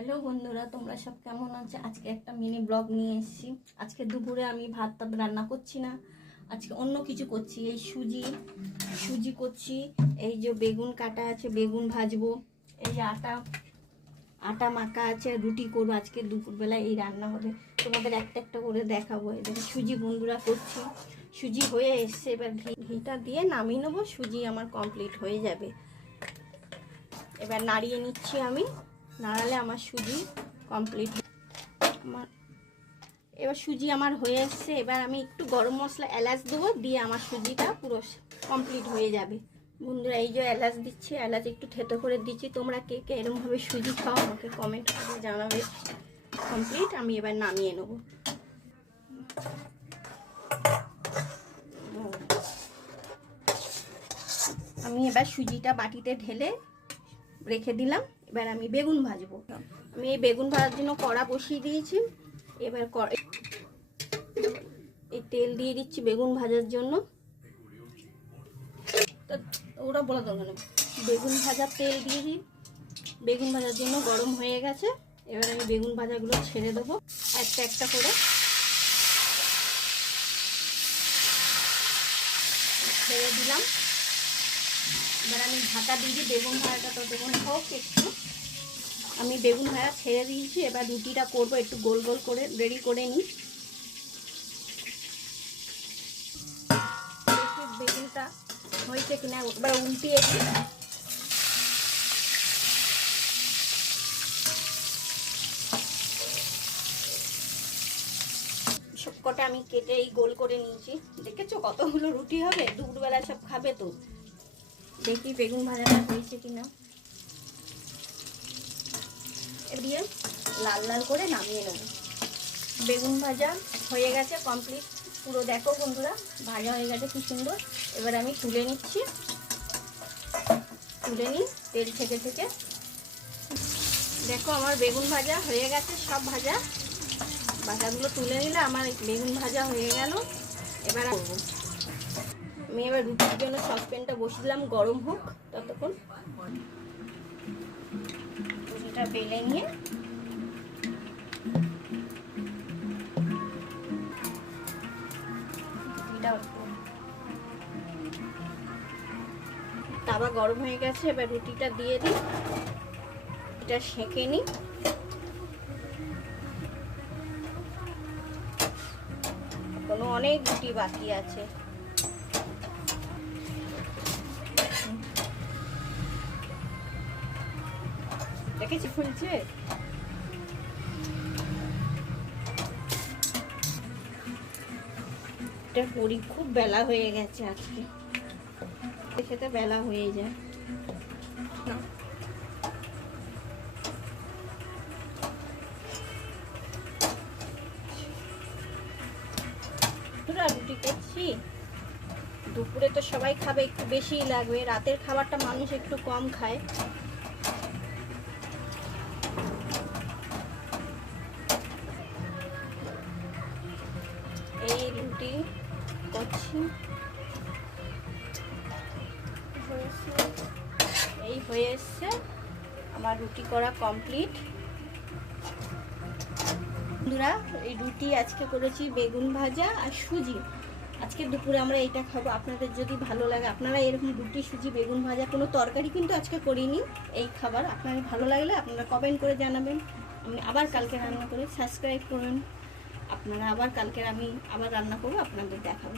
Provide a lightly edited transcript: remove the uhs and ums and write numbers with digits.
Hello বন্ধুরা, তোমরা সব কেমন আছো? আজকে একটা মিনি ব্লগ নিয়ে এসেছি। আজকে দুপুরে আমি ভাত টাত রান্না করছি না, আজকে অন্য কিছু করছি। এই সুজি করছি, এই যে বেগুন কাটা আছে, বেগুন ভাজবো, এই যে আটা মাখা আছে, রুটি করবো। আজকে দুপুরবেলা এই রান্না হবে, তোমাদের একটা একটা করে দেখাবো। এদিকে সুজি বন্ধুরা করছি, সুজি হয়ে এসছে, এবার ঘিটা দিয়ে নামিয়ে নেবো। সুজি আমার কমপ্লিট হয়ে যাবে। এবার নাড়িয়ে নিচ্ছি আমি, নাড়ালে আমার সুজি কমপ্লিট। এবার সুজি আমার হয়ে এসছে। এবার আমি একটু গরম মশলা এলাচ দেবো, দিয়ে আমার সুজিটা পুরো কমপ্লিট হয়ে যাবে। বন্ধুরা, এই যে এলাচ দিচ্ছি, এলাচ একটু থেতো করে দিচ্ছি। তোমরা কে কে এরকমভাবে সুজি খাও আমাকে কমেন্ট করে জানাবে। কমপ্লিট, আমি এবার নামিয়ে নেব। আমি এবার সুজিটা বাটিতে ঢেলে রেখে দিলাম। এবার আমি বেগুন ভাজবো। আমি এই বেগুন ভাজার জন্য কড়া বসিয়ে দিয়েছি। এবার এই তেল দিয়ে দিচ্ছি বেগুন ভাজার জন্য। ওরা বলা দরকার নেই, বেগুন ভাজার তেল দিয়ে দিই। বেগুন ভাজার জন্য গরম হয়ে গেছে। এবার আমি বেগুন ভাজাগুলো ছেড়ে দেবো একটা একটা করে। ছেড়ে দিলাম। এবার আমি ঢাকা দিয়ে বেগুন ভাজাটা ততক্ষণ হোক একটু। আমি বেগুন ভাজা ছেড়ে দিয়েছি। এবার রুটিটা করবো, একটু গোল গোল করে রেডি করে নিই। বেগুনটা হয়েছে কিনা এবার উল্টিয়ে দিই। সবকটা আমি কেটে এই গোল করে নিয়েছি। দেখেছো কতগুলো রুটি হবে? দুপুরবেলা সব খাবে তো। দেখি বেগুন ভাজাটা হয়েছে কিনা। দিয়ে লাল লাল করে নামিয়ে নেব। বেগুন ভাজা হয়ে গেছে কমপ্লিট পুরো। দেখো বন্ধুরা, ভাজা হয়ে গেছে কি সুন্দর। এবার আমি তুলে নিচ্ছি, তুলে নিই তেল থেকে। দেখো আমার বেগুন ভাজা হয়ে গেছে, সব ভাজাগুলো তুলে নিলে আমার বেগুন ভাজা হয়ে গেল। এবার করবো আমি। এবার রুটির জন্য সসপ্যানটা বসিয়ে দিলাম, গরম হোক ততক্ষণ। রুটিটা বেলে নিয়ে তাওয়া গরম হয়ে গেছে। এবার রুটিটা দিয়ে দিই, এটা সেঁকে নিই। এখনো অনেক রুটি বাকি আছে। দেখেছি ফুলছে। এটা করি, খুব বেলা হয়ে গেছে আজকে, খেতে বেলা হয়ে যায়। রুটি করছি, দুপুরে তো সবাই খাবে, একটু বেশিই লাগবে। রাতের খাবারটা মানুষ একটু কম খায়। এই রুটি করছি, এই হয়ে এসছে আমার রুটি করা কমপ্লিট। বন্ধুরা, এই রুটি আজকে করেছি বেগুন ভাজা আর সুজি। আজকে দুপুরে আমরা এইটা খাবো। আপনাদের যদি ভালো লাগে, আপনারা এরকম রুটি সুজি বেগুন ভাজা, কোনো তরকারি কিন্তু আজকে করিনি, এই খাবার আপনাদের ভালো লাগলে আপনারা কমেন্ট করে জানাবেন। আমি আবার কালকে রান্না করে সাবস্ক্রাইব করবেন। আপনারা আবার কালকে আমি আবার রান্না করবো, আপনাদের দেখাবো।